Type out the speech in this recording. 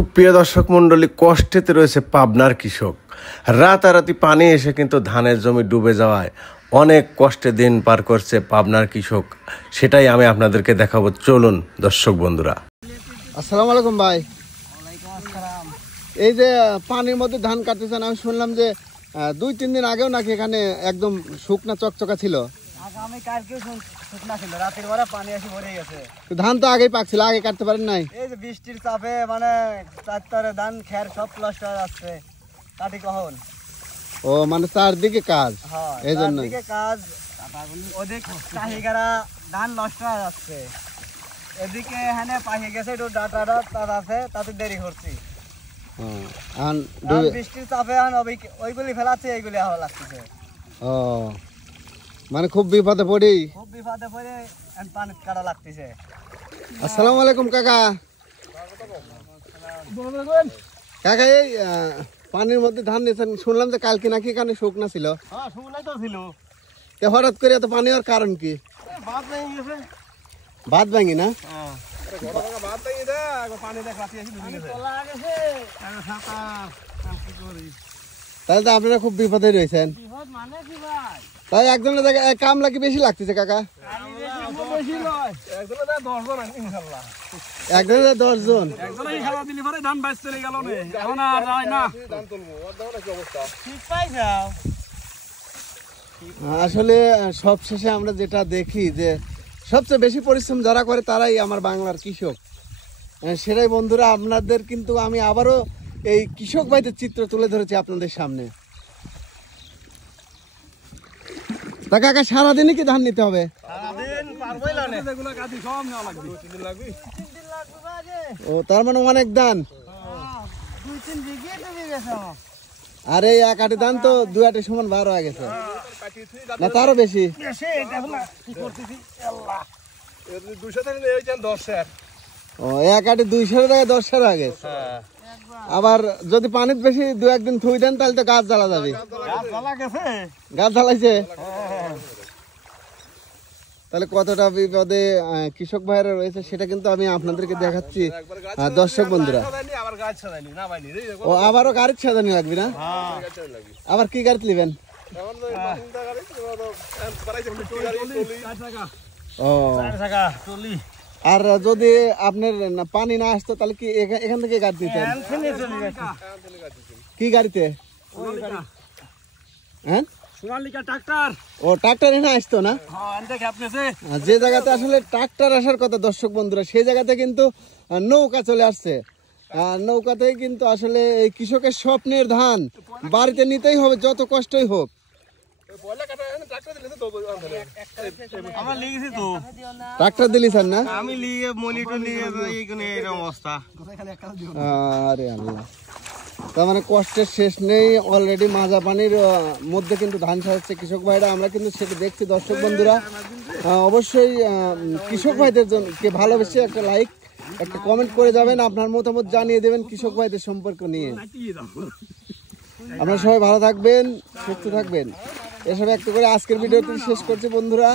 সুপ্রিয় দর্শক মণ্ডলী, কষ্টেতে রয়েছে পাবনার কৃষক। রাতারাতি পানি এসে কিন্তু ধানের জমি ডুবে যাওয়ায় অনেক কষ্টে দিন পার করছে পাবনার কৃষক। সেটাই আমি আপনাদেরকে দেখাবো, চলুন দর্শক বন্ধুরা। আসসালামু আলাইকুম ভাই। এই যে পানির মধ্যে ধান কাটতেছেন, আমি শুনলাম যে 2-3 দিন আগেও নাকি এখানে একদম শুকনা চকচকা ছিল। ধান তো আগেই পাকছিল, আগে কাটতে পারেন নাই? এই যে বৃষ্টির চাপে মানে চারটারে ধান খের সব নষ্ট হয়ে যাচ্ছে, কাটি কখন? ও মানে চারদিকে কাজ, এই জন্য কাজ ওদিক চাহিগারা ধান নষ্ট হয়ে যাচ্ছে, এদিকে এখানে পাহিয়ে গেছে একটু ডাটা তার আছে, তাতে দেরি করছি। বৃষ্টির চাপে ওইগুলি ফেলাচ্ছে, এইগুলি হওয়া লাগতেছে। ও মানে খুব বিপদে পড়ে পানি কাটা লাগতেছে। আসসালামু আলাইকুম কাকা। কাকা, এই পানির মধ্যে ধান নিয়েছেন, শুনলাম যে কালকে নাকি এখানে শুকনা ছিল। হঠাৎ করে এত পানি হওয়ার কারণ কি? বাঁধ ভাঙি না? তাহলে তো আপনারা খুব বিপদে রয়েছেন। তাই একজনের জায়গায় কামলা কি বেশি লাগতেছে কাকা? একজনের 10 জন। আসলে সবশেষে আমরা যেটা দেখি যে সবচেয়ে বেশি পরিশ্রম যারা করে তারাই আমার বাংলার কৃষক। সেটাই বন্ধুরা, আপনাদের কিন্তু আমি আবারও এই কৃষক ভাইদের চিত্র তুলে ধরেছি আপনাদের সামনে। তা কাকা, সারাদিনই কি ধান নিতে হবে? ও তার মানে অনেক ধান। আর এই 1 আটি ধান তো 2 আটি সমান 12 হয়ে গেছে, না তারও বেশি? ও 1 আটি 200 টাকা 10 টাকা গেছে। আবার যদি পানির বেশি 2-1 দিন থুই দেন তাহলে তো গাছ জ্বালা যাবে। গাছ জ্বালাইছে? তাহলে কতটা বিপদে কৃষক ভাইরা রয়েছে সেটা কিন্তু আমি আপনাদেরকে দেখাচ্ছি দর্শক বন্ধুরা। ও আবারও গাড়ির সাজানি লাগবে না? আবার কি গাড়ি নেবেন? ও আর যদি আপনার পানি না আসতো তাহলে কি এখান থেকে গাড়ি দিতেন? কি গাড়িতে? হ্যাঁ, ও ট্রাক্টর এনে আসতো না? যে জায়গাতে আসলে ট্রাক্টর আসার কথা দর্শক বন্ধুরা, সেই জায়গাতে কিন্তু নৌকা চলে আসছে। নৌকাতে কিন্তু আসলে এই কৃষকের স্বপ্নের ধান বাড়িতে নিতেই হবে, যত কষ্টই হোক। ট্রাক্টর দিলিছেন না? আরে আল্লাহ, তার মানে কষ্টের শেষ নেই। অলরেডি মাজা পানির মধ্যে কিন্তু ধান সাজাচ্ছে কৃষক ভাইরা, আমরা কিন্তু সেটা দেখছি দর্শক বন্ধুরা। অবশ্যই কৃষক ভাইদের জন্য ভালোবেসে একটা লাইক, একটা কমেন্ট করে যাবেন, আপনার মতামত জানিয়ে দেবেন কৃষক ভাইদের সম্পর্ক নিয়ে। আপনারা সবাই ভালো থাকবেন, সুস্থ থাকবেন, এসব একটা করে আজকের ভিডিওটি শেষ করছি বন্ধুরা।